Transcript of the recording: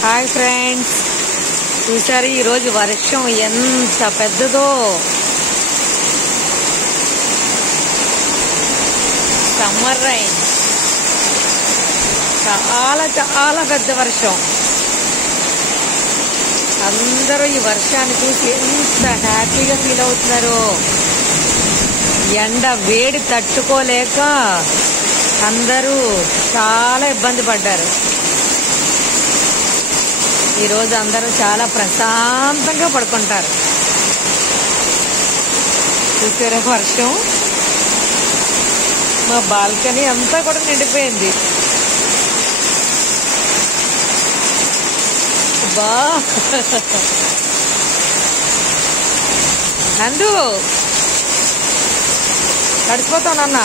Hi friends, చూసారు ఈరోజు వర్షం ఎంత పెద్దదో. సమ్మర్ రైన్, చాలా చాలా పెద్ద వర్షం. అందరూ ఈ వర్షాన్ని చూసి ఎంత హ్యాపీగా ఫీల్ అవుతున్నారు. ఎండ వేడి తట్టుకోలేక అందరూ చాలా ఇబ్బంది పడ్డారు. ఈరోజు అందరూ చాలా ప్రశాంతంగా పడుకుంటారు. చూసారా వర్షం, మా బాల్కనీ అంతా కూడా నిండిపోయింది. బా నందు తడిసిపోతావు నాన్న.